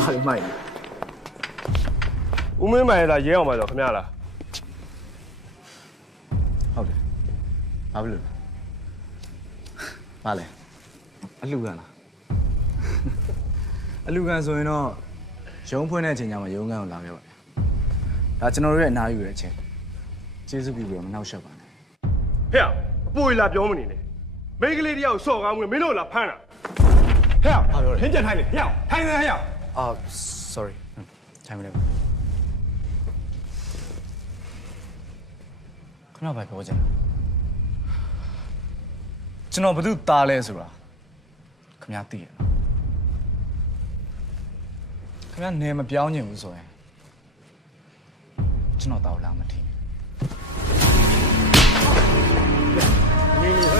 ဘာလို့မိုက်လဲ ဦးမင်းမိုင်လာရဲအောင်ပါဆိုခင်ဗျာလား ဟုတ်တယ်ဘာဖြစ်လို့လဲဘာလဲအလှကန်လားအလှကန်ဆိုရင်တော့ရုံးဖွင့်တဲ့အချိန်ကျမှရုံးကန်ကိုလာခဲ့ပါဒါကျွန်တော်တို့ရဲ့အနားယူတဲ့အချိန်ကျေးဇူးပြုပြီးတော့မနှောက်ယှက်ပါနဲ့ ဟဲ့အပွေလာပြောမနေနဲ့မိန်းကလေးတယောက်စော့ကောင်းဝင်မင်းတို့လာဖမ်းတာ ဟဲ့ဘာပြောလဲဟင်းကြထိုင်လေဟဲ့ထိုင်နေဟဲ့ အာ sorry ထိုင်မလဲခင်ဗျားဘာပြောကြလဲကျွန်တော်ဘာလို့တားလဲဆိုတာခင်ဗျားသိရလားခင်ဗျားနေမပြောင်းချင်ဘူးဆိုရင်ကျွန်တော်တောက်လာမထင် နေနေဟဲ့